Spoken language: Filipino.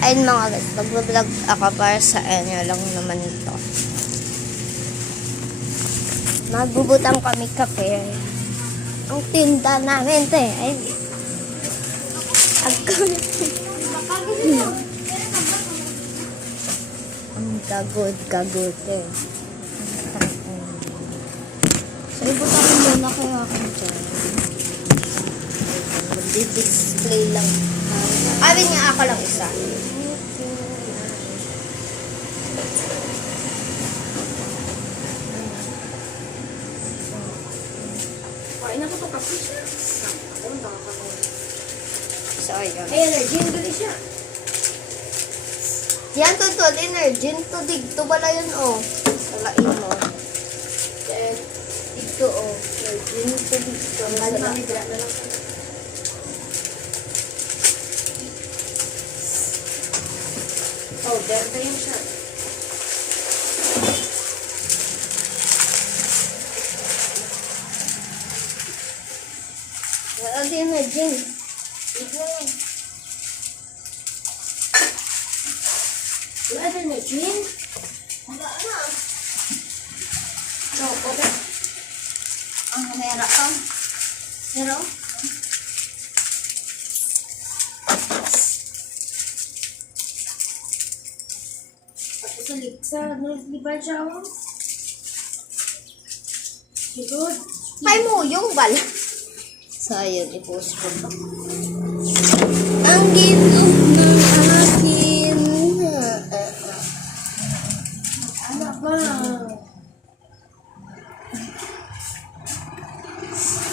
Ayun mga guys, mag-vlog ako para sa inyo lang naman ito. Magbubutang kami kape. Ang tinda namin, te. Ay, ang gagod, eh. So, ibutang muna kayo ako dyan. Mag-display lang. Awin nga ako lang isa. Ay, naku to kape siya. Ako, nakakakawa. So, ayun. Ay, energy, gali siya. Yan to, energy. To, digto bala yun, oh. Salain mo. Then, Digto, oh. Energy to, digto. mali mami, dila na lang. Oh, berde yun siya. Wala din energy. Digto lang. Wala din na, Jean. Wala na. So, okay. Ang kamera ka. Pero, Tapos sa liksa, libar siya ako. Sigod. kay mo yung bala. So, ayun, i-post ko to. Ang gino.